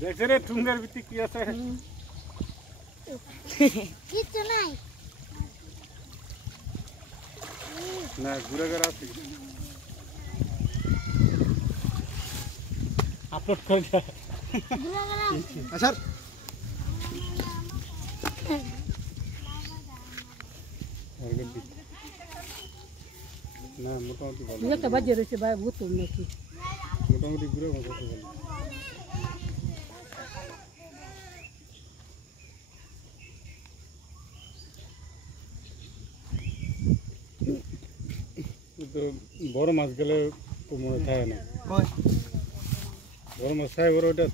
দেখছে রে টুঙ্গার ভিত্তি কি আছে কিছু নাই না ঘুরে ঘুরে আছে আপলোড করে দে আচ্ছা না মোটামুটি ভালো একটা বাজে রয়েছে ভাই বুতুম নাকি মোটামুটি ঘুরে মজা ভালো তো বড় মাছ গেলে তো মনে থাকে না বড় মাছ খায় বড় ওটা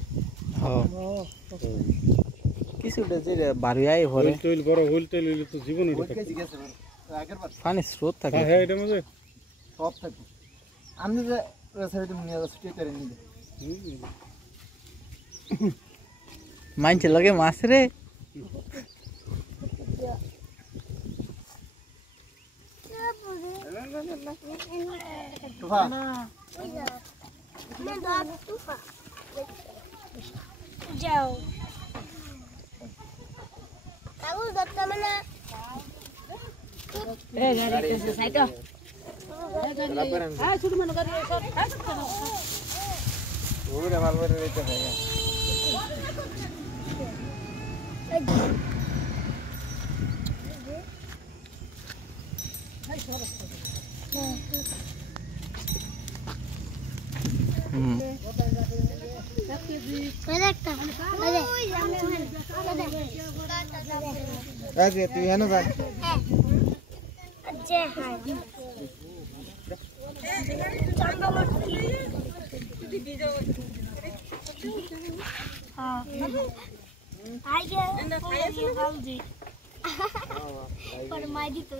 কিছুটা যে বাড়িয়াই ভরে হুইল বড় হুইল তেল হইলে তো জীবন ওটা থাকে পানি স্রোত থাকে হ্যাঁ এটা মজা সব থাকে আমি যে রেসিপিটা নিয়ে যাচ্ছি টেটারে নিয়ে মাইনছে লাগে মাছ রে তুফা যাও কাগজ দত্তা মানে এ গাড়ি কেসে সাইড আয় শুধু মনে গাড়ি ওরে ভালো করে রেখে থাকে আজকে তুই এনো যা আচ্ছা হ্যাঁ চাঙ্গা মাছি হ্যাঁ আইগে না খাইয়ে গালজি पर माई दी तो